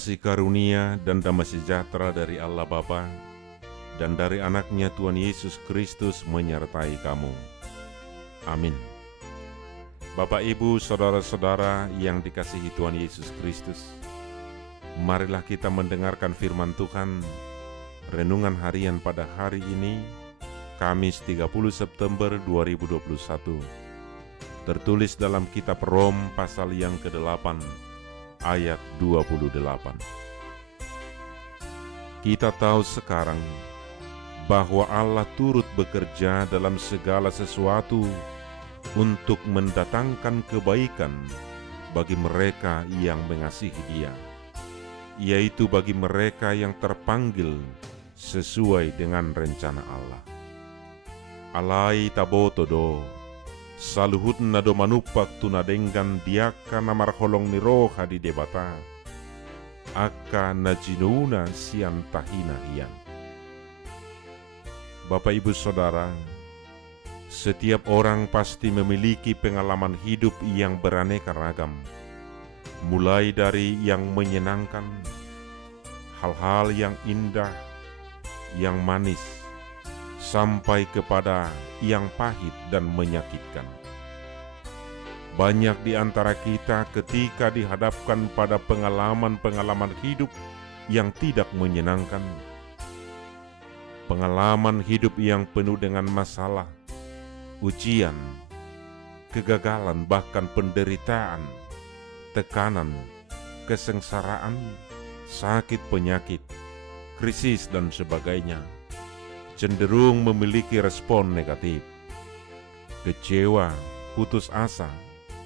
Kasih karunia dan damai sejahtera dari Allah Bapa dan dari anaknya Tuhan Yesus Kristus menyertai kamu. Amin. Bapak, Ibu, Saudara-saudara yang dikasihi Tuhan Yesus Kristus, marilah kita mendengarkan firman Tuhan, renungan harian pada hari ini, Kamis 30 September 2021, tertulis dalam kitab Rom pasal yang ke-8, ayat 28. Kita tahu sekarang bahwa Allah turut bekerja dalam segala sesuatu untuk mendatangkan kebaikan bagi mereka yang mengasihi Dia, yaitu bagi mereka yang terpanggil sesuai dengan rencana Allah. Alai tabotodo saluhut nado manupak tunadenggan diaka namarholong ni roha di debata aka najinuna sian tahina hian. Bapak, Ibu, Saudara, setiap orang pasti memiliki pengalaman hidup yang beraneka ragam, mulai dari yang menyenangkan, hal-hal yang indah, yang manis, sampai kepada yang pahit dan menyakitkan. Banyak di antara kita ketika dihadapkan pada pengalaman-pengalaman hidup yang tidak menyenangkan, pengalaman hidup yang penuh dengan masalah, ujian, kegagalan, bahkan penderitaan, tekanan, kesengsaraan, sakit penyakit, krisis, dan sebagainya, cenderung memiliki respon negatif, kecewa, putus asa,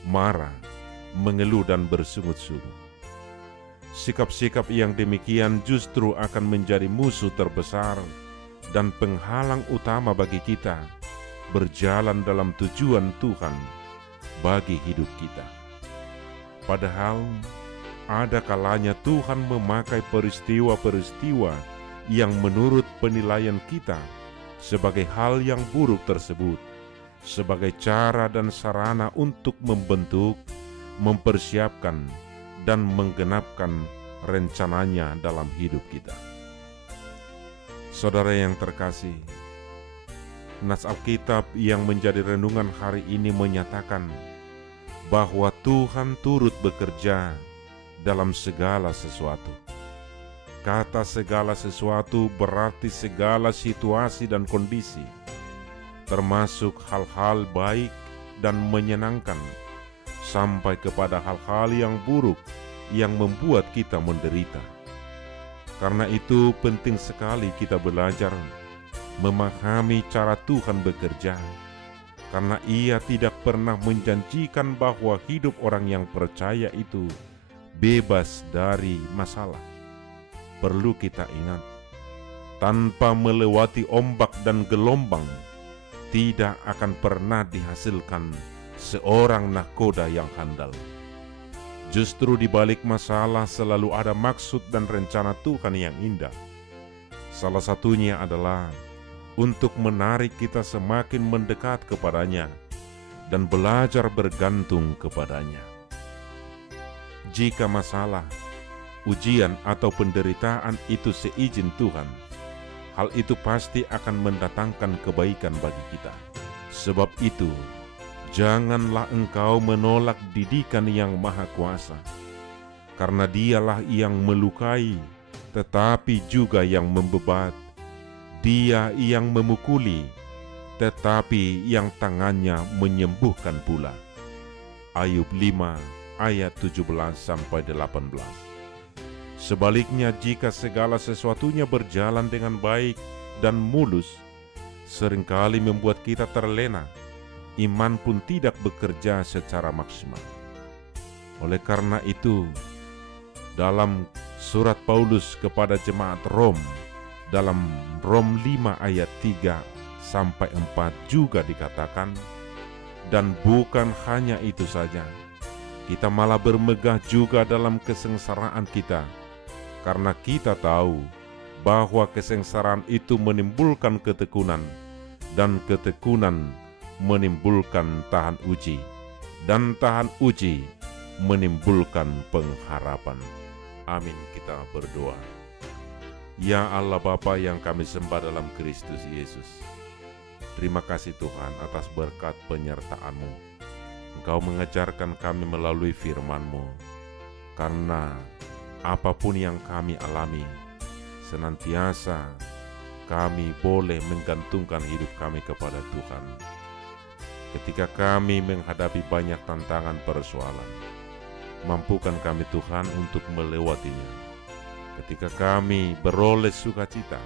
marah, mengeluh, dan bersungut-sungut. Sikap-sikap yang demikian justru akan menjadi musuh terbesar dan penghalang utama bagi kita berjalan dalam tujuan Tuhan bagi hidup kita. Padahal ada kalanya Tuhan memakai peristiwa-peristiwa yang menurut penilaian kita sebagai hal yang buruk tersebut sebagai cara dan sarana untuk membentuk, mempersiapkan, dan menggenapkan rencananya dalam hidup kita. Saudara yang terkasih, nas Alkitab yang menjadi renungan hari ini menyatakan bahwa Tuhan turut bekerja dalam segala sesuatu. Kata segala sesuatu berarti segala situasi dan kondisi, termasuk hal-hal baik dan menyenangkan, sampai kepada hal-hal yang buruk yang membuat kita menderita. Karena itu penting sekali kita belajar memahami cara Tuhan bekerja, karena Ia tidak pernah menjanjikan bahwa hidup orang yang percaya itu bebas dari masalah. Perlu kita ingat, tanpa melewati ombak dan gelombang, tidak akan pernah dihasilkan seorang nahkoda yang handal. Justru di balik masalah selalu ada maksud dan rencana Tuhan yang indah. Salah satunya adalah untuk menarik kita semakin mendekat kepadanya dan belajar bergantung kepadanya. Jika masalah, ujian, atau penderitaan itu seizin Tuhan, hal itu pasti akan mendatangkan kebaikan bagi kita. Sebab itu, janganlah engkau menolak didikan yang Maha Kuasa, karena Dialah yang melukai, tetapi juga yang membebat. Dia yang memukuli, tetapi yang tangannya menyembuhkan pula. Ayub 5 ayat 17-18. Sebaliknya, jika segala sesuatunya berjalan dengan baik dan mulus, seringkali membuat kita terlena, iman pun tidak bekerja secara maksimal. Oleh karena itu, dalam surat Paulus kepada jemaat Rom, dalam Rom 5 ayat 3-4 juga dikatakan, dan bukan hanya itu saja, kita malah bermegah juga dalam kesengsaraan kita, karena kita tahu bahwa kesengsaraan itu menimbulkan ketekunan, dan ketekunan menimbulkan tahan uji, dan tahan uji menimbulkan pengharapan. Amin, kita berdoa. Ya Allah Bapa yang kami sembah dalam Kristus Yesus, terima kasih Tuhan atas berkat penyertaan-Mu. Engkau mengajarkan kami melalui firman-Mu, karena apapun yang kami alami, senantiasa kami boleh menggantungkan hidup kami kepada Tuhan. Ketika kami menghadapi banyak tantangan persoalan, mampukan kami Tuhan untuk melewatinya. Ketika kami beroleh sukacita,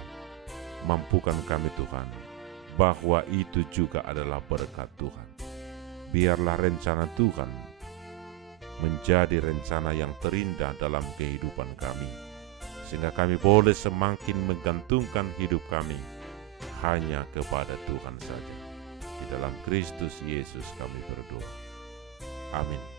mampukan kami Tuhan, bahwa itu juga adalah berkat Tuhan. Biarlah rencana Tuhan menjadi rencana yang terindah dalam kehidupan kami, sehingga kami boleh semakin menggantungkan hidup kami hanya kepada Tuhan saja. Di dalam Kristus Yesus kami berdoa. Amin.